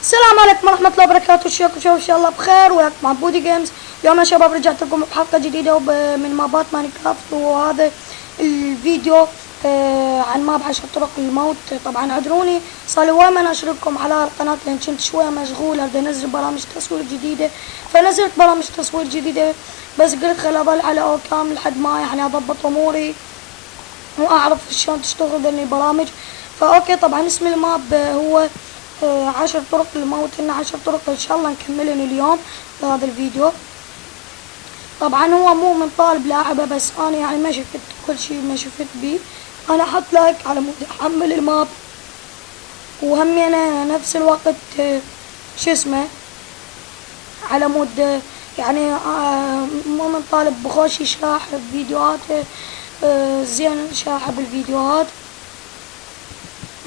السلام عليكم ورحمة الله وبركاته. اشوفكم ان شاء الله بخير، وياكم مع بودي جيمز. اليوم يا شباب رجعت لكم بحلقة جديدة من مابات ماينكرافت، وهذا الفيديو عن ماب 10 طرق للموت. طبعا اعذروني، صار لي وين ما اشارككم على القناة لان كنت شوية مشغولة بدي انزل برامج تصوير جديدة، فنزلت برامج تصوير جديدة، بس قلت خل اظل على اوكام لحد ما يعني اضبط اموري واعرف شلون تشتغل ذني البرامج. فاوكي، طبعا اسم الماب هو 10 طرق للموت. هن 10 طرق ان شاء الله نكملن اليوم بهذا الفيديو. طبعا هو مو من طالب لاعبه، بس انا يعني ما شفت كل شيء ما شفت بيه. انا حط لايك على مود احمل الماب، وهم انا نفس الوقت شو اسمه على مود يعني مو من طالب بخوش يشاح بفيديوهاته، زين شاحب بالفيديوهات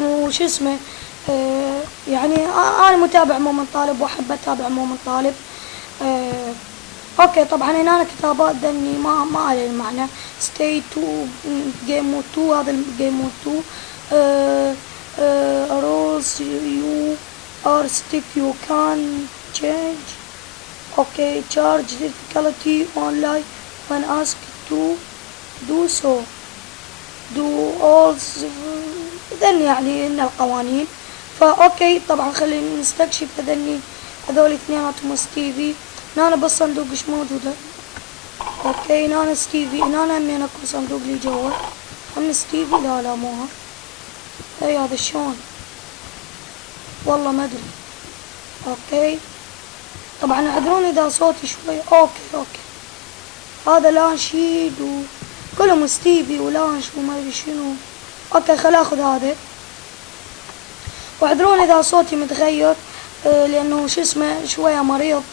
وش اسمه. يعني انا متابع مؤمن طالب واحب اتابع مؤمن طالب. اوكي، طبعا هنا أنا كتابات ذني ما عليه المعنى. stay to game mode 2، هذا الجيم مود 2. rules you are stick you can change. okay, charge difficulty online when asked to do so. do all ذني يعني ان القوانين. فاوكي طبعا خلينا نستكشف هذول اثنيناتهم ستيفي. هنا بالصندوق ايش موجودة؟ اوكي هنا ستيفي، هنا همين اكو صندوق لي جوا. هم ستيفي؟ لا مو ها. اي هذا شلون؟ والله ما ادري. اوكي طبعا اعذروني اذا صوتي شوي. اوكي هذا لانشيد وكلهم ستيفي ولانش وما ادري شنو. اوكي خل اخذ هذا، واعذروني اذا صوتي متغير لانه شو اسمه شوية مريض،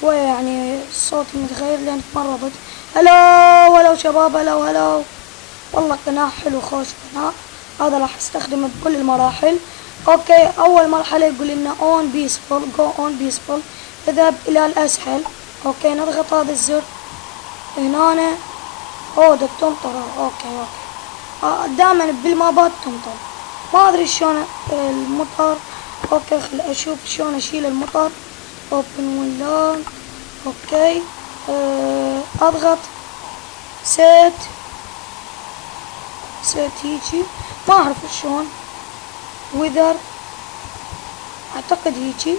شوية يعني صوتي متغير لان تمرضت. هلو شباب، هلو. والله قناع حلو، خوش قناع. هذا راح استخدمه بكل المراحل. اوكي اول مرحلة يقول لنا اون بيسفول، جو اون بيسفول، اذهب الى الاسهل. اوكي نضغط هذا الزر هنا. ده تمطر. اوكي دائما بالمابات تمطر، ما ادري شلون المطر. اوكي خل اشوف شلون اشيل المطر. اوبن ويندو. اوكي اضغط سيت هيجي، ما اعرف شلون. وذر اعتقد هيجي،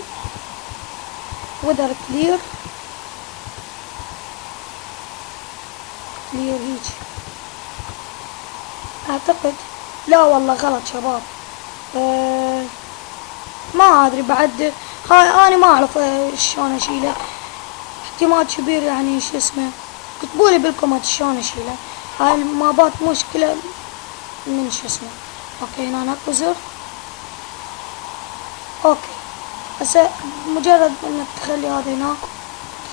وذر كلير هيجي اعتقد. لا والله غلط شباب. ما ادري بعد، هاي انا ما اعرف شلون اشيله. احتمال كبير يعني شو اسمه كتبولي بالكومنت شلون اشيله. هاي المابات مشكلة من شو اسمه. اوكي هنا اكو زر. اوكي هسه مجرد انك تخلي هذا هنا،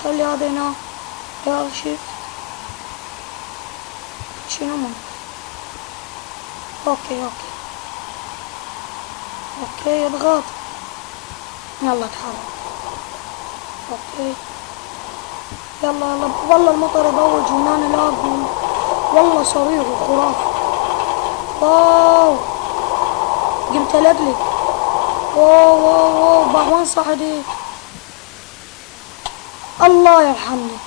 تخلي هذا هنا، شيفت شنو ممكن. اوكي اضغط، يلا تحرك. اوكي يلا والله المطر يضوج وهنا نلاقي والله صريخ وخرافي. واو قمت القلق. واو وين صعدت؟ الله يرحمني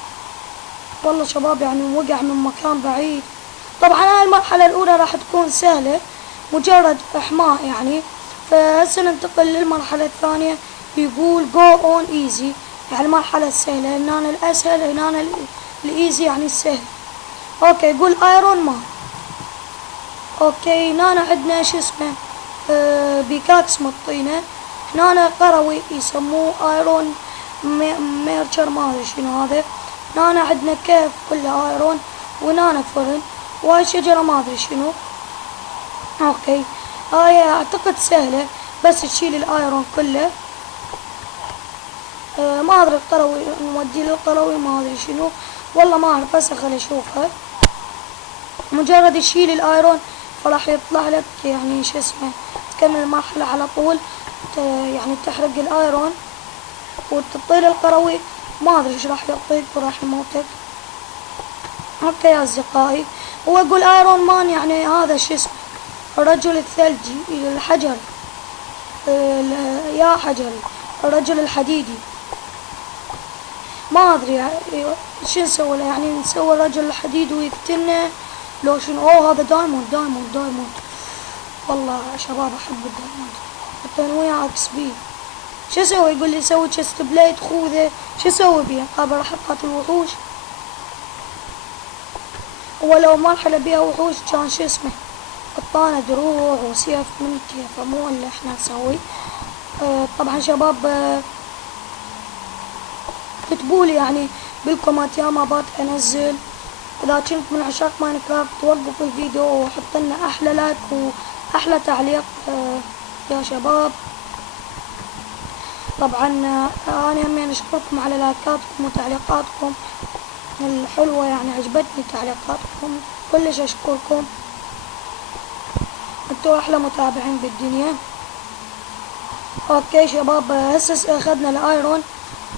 والله شباب، يعني وقع من مكان بعيد. طبعا هاي المرحلة الأولى راح تكون سهلة، مجرد إحماء يعني. فهسه ننتقل للمرحلة الثانية، يقول جو اون ايزي، يعني المرحلة السهلة. هنا الأسهل، هنا الإيزي يعني السهل. اوكي يقول ايرون مان. اوكي هنا عندنا شو اسمه بيكاكس من الطينة. هنا قروي يسموه ايرون ميرشر، ما ادري شنو هذا. هنا عندنا كيف كله ايرون، وهنا فرن، وهاي شجرة ما ادري شنو. اوكي هاي اعتقد سهلة، بس تشيل الايرون كله. ما ادري القروي نودي له القروي ما ادري شنو، والله ما اعرف. هسه خلي اشوفها. مجرد تشيل الايرون فراح يطلع لك يعني شو اسمه تكمل المرحلة على طول. يعني تحرق الايرون وتطير القروي، ما ادري ايش راح يعطيك وراح يموتك. اوكي يا اصدقائي، هو يقول ايرون مان يعني هذا شو اسمه الرجل الثلجي الحجر. يا حجري الرجل الحديدي. ما ادري شو نسوي له، يعني نسوي الرجل الحديد ويقتلنا لو شنو. اوه هذا دايموند دايموند دايموند، والله يا شباب احب الدايموند، حتى انا وياه اكس بي. شو اسوي؟ يقول لي سوي تشست بليت خوذه، شو اسوي بيه؟ قابل راح اقاتل وحوش، ولو مرحلة بيها وحوش كان شو اسمه قطانة دروع وسيف من كيفه، مو اللي احنا نسوي. طبعا شباب كتبولي يعني بالكومنت يا مابات انزل. اذا كنت من عشاق ماينكرافت توقف الفيديو وحط لنا احلى لايك واحلى تعليق يا شباب. طبعا انا همين اشكركم على لايكاتكم وتعليقاتكم الحلوة، يعني عجبتني تعليقاتكم، كلش اشكركم، انتوا احلى متابعين بالدنيا. اوكي شباب هسه اخذنا الايرون،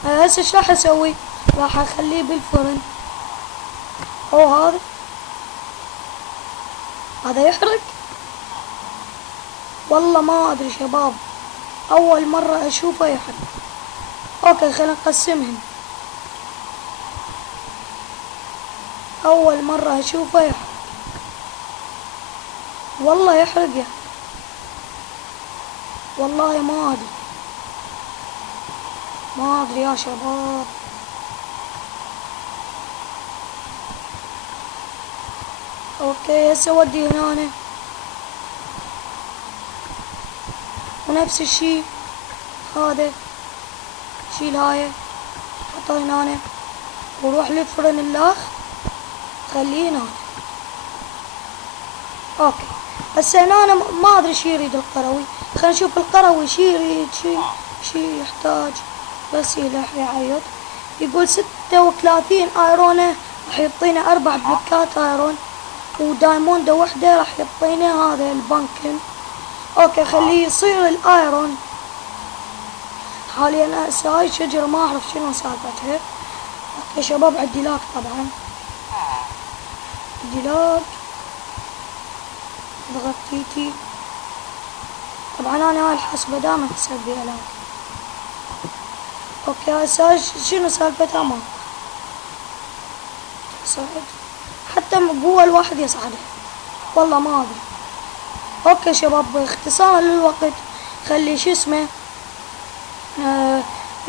هسه ايش راح اسوي؟ راح اخليه بالفرن. هو هذا يحرق، والله ما ادري شباب، اول مرة اشوفه يحرق. اوكي خلينا نقسمهم، اول مرة اشوفه يحرق، والله يحرق يعني، والله ما ادري يا شباب. اوكي هسه ودي هنا ونفس الشي هذا، شيل هاي حطها هنا وروح للفرن الاخ خليه هنا. اوكي هسه هنا أنا ما ادري شي يريد القروي، خلينا نشوف القروي شي يريد، شي يحتاج، بس يلح يعيط. يقول 36 ايرونه راح يعطينا 4 بلوكات ايرون، ودايموندة وحدة راح يعطينا هذا البانكن. اوكي خليه يصير الايرون. حاليا هسه هاي شجرة ما اعرف شنو سالفتها. اوكي شباب عندي لاك، طبعا عندي لاك، اضغط تي. طبعا انا هاي الحسبة دائما حسب بيها لاك. اوكي هسه شنو سالفتها ما صعد، حتى قوة الواحد يصعدها، والله ما ادري. اوكي شباب اختصارا للوقت خلي شو اسمه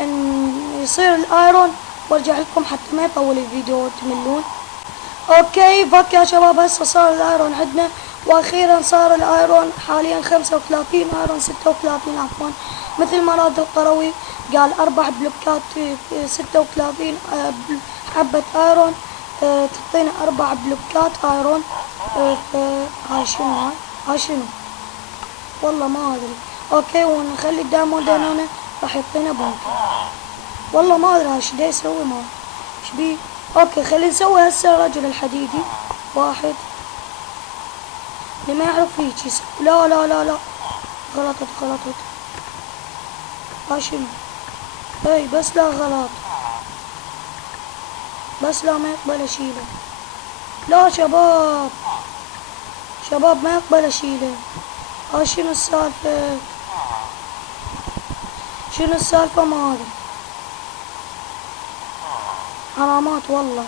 ان يصير الايرون وارجع لكم حتى ما يطول الفيديو وتملون. اوكي فك يا شباب هسه صار الايرون عندنا، واخيرا صار الايرون حاليا 35 ايرون 36 عفوا، مثل ما راد القروي قال 4 بلوكات 36 حبة ايرون تعطينا 4 بلوكات ايرون. هاي شنو هاي شنو والله ما ادري. اوكي ونخلي الدايموند هنا راح يعطينا بونكر، والله ما ادري ايش دا يسوي ما ايش بيه. اوكي خلينا نسوي هسه الرجل الحديدي واحد، اللي ما يعرف هيك يسوي. لا لا لا لا غلطت هاي شنو؟ اي بس لا غلط، بس لا ما يقبل اشيله، لا شباب ما يقبل اشيله. هاي شنو السالفة؟ شنو السالفة ما ادري، حرامات والله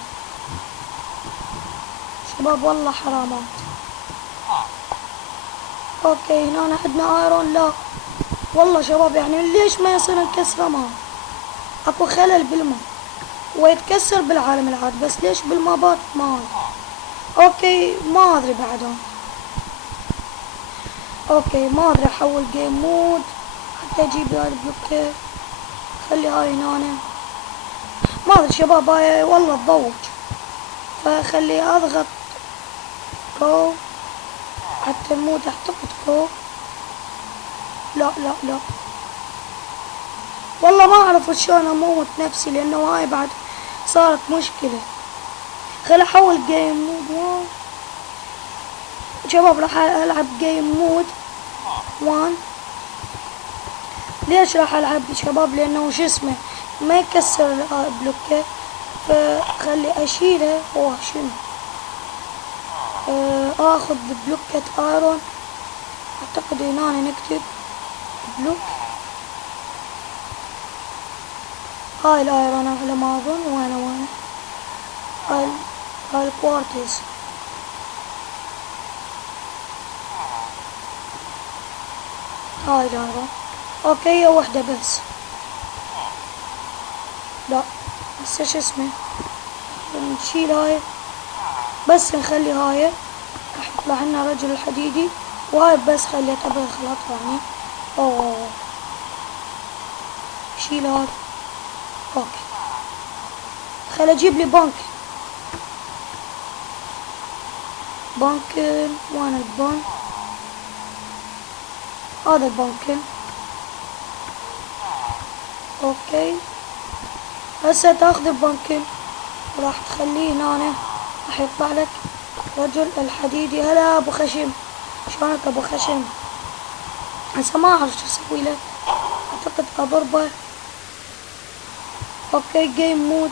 شباب، والله حرامات. اوكي هنا عندنا ايرون، لا والله شباب يعني ليش ما يصير نكسره؟ ما اكو خلل بالماء ويتكسر بالعالم العادي، بس ليش بالمابات ما ادري. اوكي ما ادري بعدهم. اوكي ما ادري احول جيم مود حتى اجيب هاي البلوكات، خلي هاي هنا ما ادري شباب، هاي والله تضوج، فخلي اضغط كو حتى نموت. اعتقد كو، لا والله ما اعرف شلون اموت نفسي، لانه هاي بعد صارت مشكلة. خلي احول جيم مود شباب، راح العب جيم مود 1. ليش راح العب شباب؟ لانه شو اسمه ما يكسر البلوكة، فخلي اشيله. هو شنو اخذ بلوكة ايرون، اعتقد هنا نكتب بلوك. هاي الايرون على ما اظن. وين هاي الكوارتز. هاي الايرون. اوكي هي وحدة بس. لا هسه شو اسمه، نشيل هاي بس نخلي هاي. راح يطلع لنا رجل الحديدي، وهاي بس خليتها بالخلاط يعني. اوه شيل هاي. اوكي خلي اجيب لي بانكن. وين البنك؟ هذا البانكن. اوكي هسه تاخذ البانكن وراح تخليه هنا. راح يطلع لك رجل الحديدي. هلا ابو خشم، شلونك ابو خشم؟ هسه ما اعرف شو اسوي لك، اعتقد اضربه. اوكي جيم مود.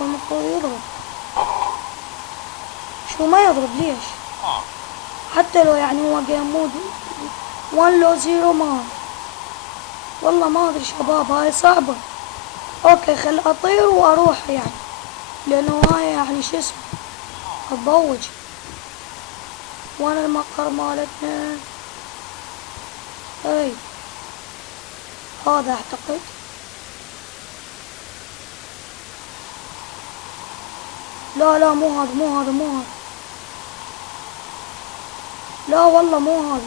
هو المفروض يضرب، شو ما يضرب ليش؟ حتى لو يعني هو جيم مود 1 لو 0 ما والله ما ادري شباب، هاي صعبة. اوكي خل اطير واروح يعني، لانه هاي يعني شو اسمه اتضوج. وين المقر مالتنا؟ اي هذا اعتقد. لا مو هذا. لا والله مو هذا.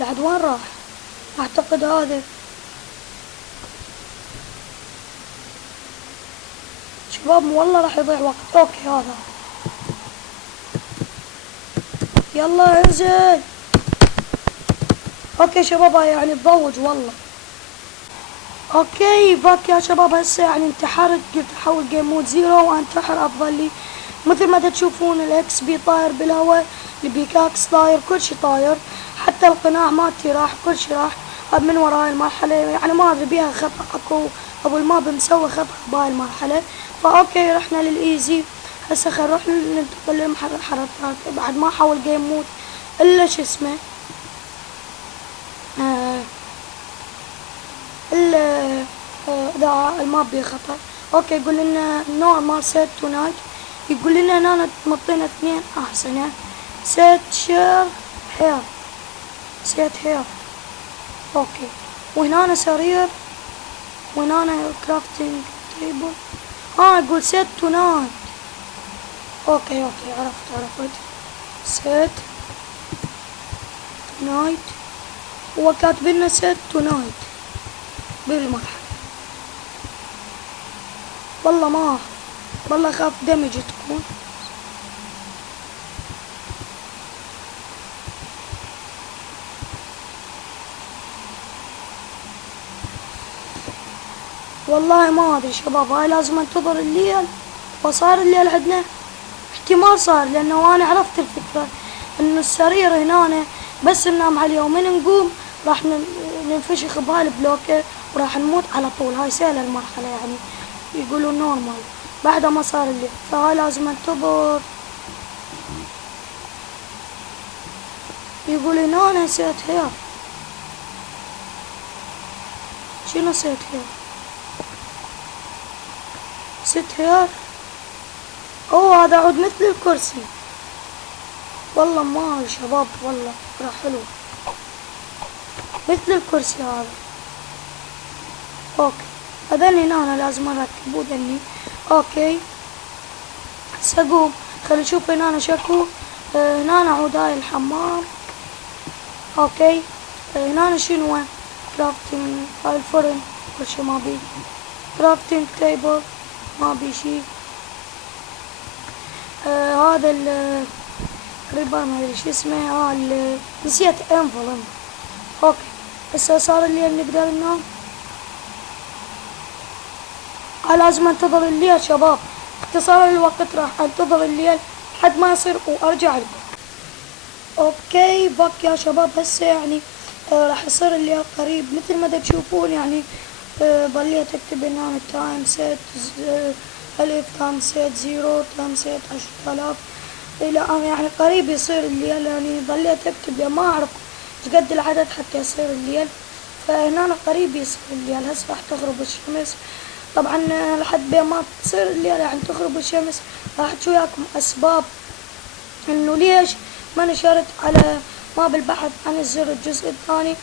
لحد وين راح؟ اعتقد هذا. شباب والله راح يضيع وقت. اوكي هذا. يلا انزل. اوكي شباب هاي يعني تضوج والله. اوكي فاك يا شباب هسه يعني انتحرت، قلت احول جيم مود 0 وانتحر افضل لي. مثل ما تشوفون الاكس بي طاير بالهواء، البيكاكس طاير، كل شي طاير، حتى القناع مالتي راح، كل شي راح. من وراي المرحلة يعني ما ادري بيها خطأ اكو، ابو الماب مسوي خطأ بهاي المرحلة. فاوكي رحنا للايزي. هسه خل نروح ننتقل للمحركات بعد ما حول جيم مود الا شو اسمه اذا الماب بيه خطر. اوكي يقول لنا نورمال سيت تو نايت، يقول لنا هنا مطينا اثنين احسن. سيت شير هير، سيت هير. اوكي وهنا سرير، وهنا كرافتنج تيبل. يقول سيت تو نايت. اوكي عرفت سيت تو نايت. هو كاتب لنا سيت تو نايت بالمرحلة. والله خاف دمج تكون. والله ما ادري شباب، هاي لازم انتظر الليل. وصار الليل عندنا احتمال صار، لانه انا عرفت الفكرة انه السرير هنا بس ننام عليه ومن نقوم راح ننفشخ بهاي البلوكة وراح نموت على طول. هاي سهلة المرحلة يعني، يقولوا نورمال بعد ما صار الليل، فهاي لازم انتظر. يقول هنا سيت هير. شنو سيت هير؟ سيت هير. هذا عود مثل الكرسي. والله ما شباب والله راح حلو مثل الكرسي هذا. اوكي هذني هنا لازم اركبه ذني. اوكي هسه اقوم خلي نشوف هنا شكو. هنا عود هاي الحمام. اوكي هنا شنو؟ كرافتنج. هاي الفرن كل شي ما بيه. كرافتنج تيبل ما بيه شي. هذا الريبر ما ادري شو اسمه. نسيت انفل. اوكي هسه صار الليل نقدر ننام. لازم انتظر الليل شباب، اختصار الوقت راح انتظر الليل لحد ما يصير وارجع لكم. اوكي باك يا شباب هسه يعني راح يصير الليل قريب مثل ما تشوفون يعني. ظليت اكتب هنا تايم سيت الف، تايم سيت 0، تايم سيت 10,000 الى يعني قريب يصير الليل يعني. ظليت اكتب ما اعرف قد العدد حتى يصير الليل. فهنا قريب يصير الليل، هسه راح تغرب الشمس. طبعا لحد بين ما تصير الليل يعني تغرب الشمس راح احكي وياكم اسباب انه ليش ما نشرت على ماب البحث عن الزر الجزء الثاني.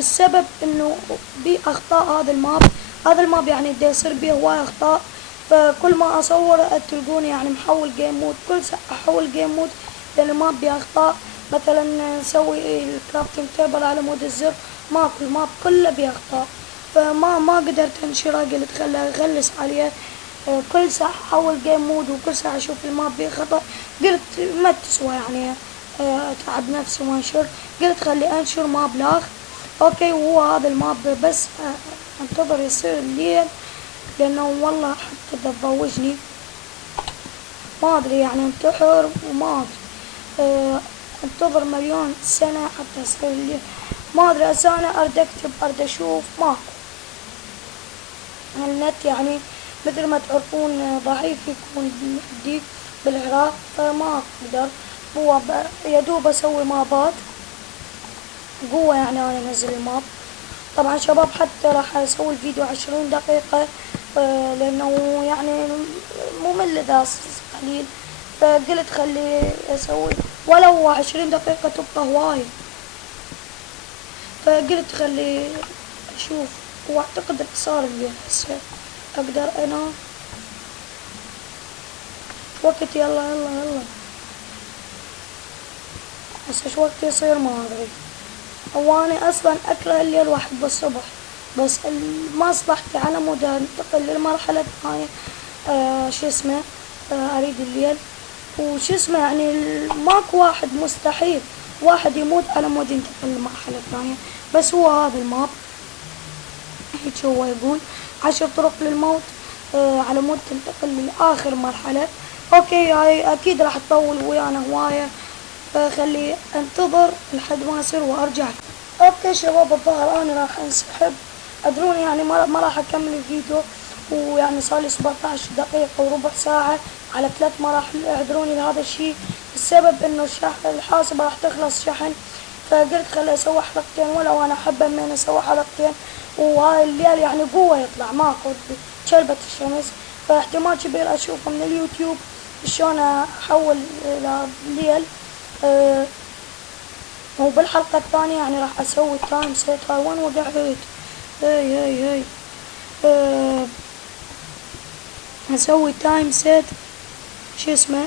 السبب انه باخطاء هذا الماب يعني دا يصير بيه هواي اخطاء. فكل ما اصور تلقوني يعني محول جيم مود، كل ساعة احول جيم مود لان الماب بيه اخطاء. مثلا نسوي الكرافتنج تيبل على مود الزر ماكو، الماب كله بيه اخطاء. فما قدرت انشره، قلت خليه اغلس عليه. كل ساعة احول جيم مود وكل ساعة اشوف الماب بيه خطأ. قلت ما تسوى يعني اتعب نفسي وانشر، قلت خلي انشر ماب لاخ. اوكي، وهو هذا الماب بس انتظر يصير الليل لانه والله حتى تضوجني ما ادري يعني انتحر وما ادري. انتظر مليون سنة حتى يصير الليل. ما ادري هسه انا ارد اكتب ارد اشوف ماكو. النت يعني مثل ما تعرفون ضعيف يكون عندي بالعراق، فما اقدر. هو يدوب اسوي مابات قوة يعني انا انزل الماب. طبعا شباب حتى راح اسوي الفيديو 20 دقيقة لانه يعني ممل ذا قليل. فقلت خلي اسوي ولو 20 دقيقة تبقى هواية. فقلت خلي اشوف، واعتقد صار اليوم هسه اقدر انام وقت. يلا يلا يلا هسه شو وقت يصير ما ادري. هو انا اصلا اكره الليل واحب الصبح، بس ما اصبحت على مود انتقل للمرحلة الثانية. شو اسمه اريد الليل وشو اسمه يعني ماكو واحد مستحيل واحد يموت على مود ينتقل للمرحلة الثانية. بس هو هذا الماب هيك هو يقول 10 طرق للموت على مود تنتقل لآخر مرحلة. اوكي هاي اكيد راح تطول ويانا هواية، فخلي انتظر لحد ما يصير وارجع. اوكي شباب الظاهر انا راح انسحب. ادروني يعني ما راح اكمل الفيديو، ويعني صار لي 17 دقيقة وربع ساعة على 3 مراحل. اعذروني لهذا الشيء، السبب انه الحاسبة راح تخلص شحن. فقلت خلي اسوي حلقتين، ولو انا حابة من اسوي حلقتين. وهاي الليل يعني قوة يطلع ماكو شلبة الشمس، فاحتمال كبير اشوفه من اليوتيوب شلون احول لليل. وبالحلقة الثانية يعني راح اسوي تايم سيت. هاي وين وقعت؟ هاي اسوي تايم سيت شو اسمه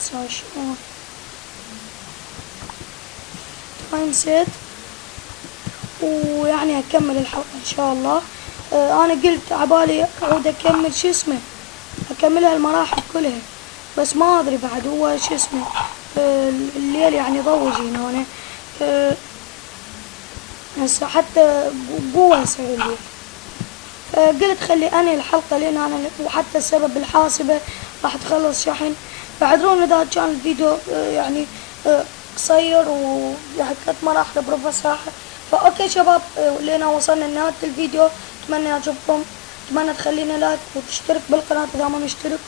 اسوي شلون تايم سيت، ويعني اكمل الحلقة ان شاء الله. انا قلت عبالي اعود اكمل شو اسمه اكملها المراحل كلها، بس ما ادري بعد هو شو اسمه الليل يعني ضوج هنا. هسه حتى قوة يصير الليل. قلت خلي انهي الحلقة لين انا، وحتى السبب الحاسبة راح تخلص شحن. فاعذروني اذا كان الفيديو يعني قصير ويعني 3 مراحل بربع ساعة. فاوكي شباب لين وصلنا لنهاية الفيديو. اتمنى يعجبكم، اتمنى تخلينا لايك وتشترك بالقناة اذا ما مشترك،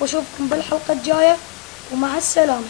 واشوفكم بالحلقة الجاية ومع السلامة.